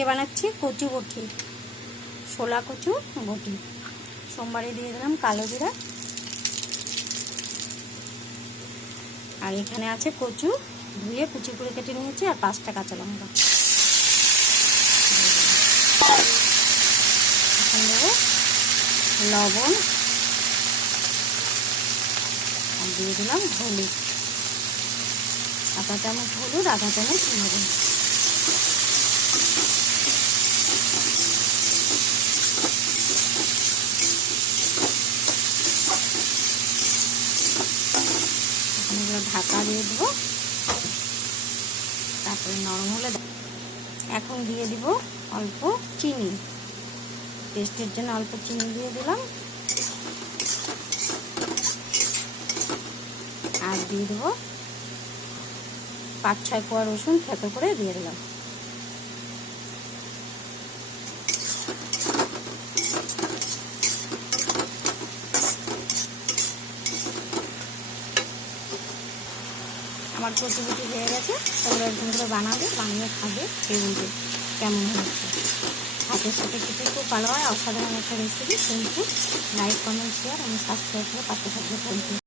আজকে বানাচ্ছি কচু বটি, শোলা কচু বটি। সোমবারে দিয়ে দিলাম কালো জিরা, আর এখানে আছে কচু ধুয়ে কুচি করে কেটে নিয়েছি, আর 5টা কাঁচা লঙ্কা। এখন দেবো লবণ, আর দিয়ে দিলাম হলুদ, আধা চামচ হলুদ, আধা চামচ লবণ। এগুলো ঢাকা দিয়ে দেবো, তারপরে নরম হলে এখন দিয়ে দিব অল্প চিনি, টেস্টের জন্য অল্প চিনি দিয়ে দিলাম, আর দিয়ে দেবো 5-6 কোয়া রসুন থেতো করে দিয়ে দিলাম। আমার কচু বটি হয়ে গেছে, তাহলে একদম করে বানাবে, বানিয়ে খাবে, খেয়ে বুঝবে কেমন হচ্ছে। হাতের সাথে খেতে খুব ভালো হয়, অসাধারণ একটা recipe. Simple. Like, comment, share এবং সাবস্ক্রাইব করে পাশে থাকবে। Thank you.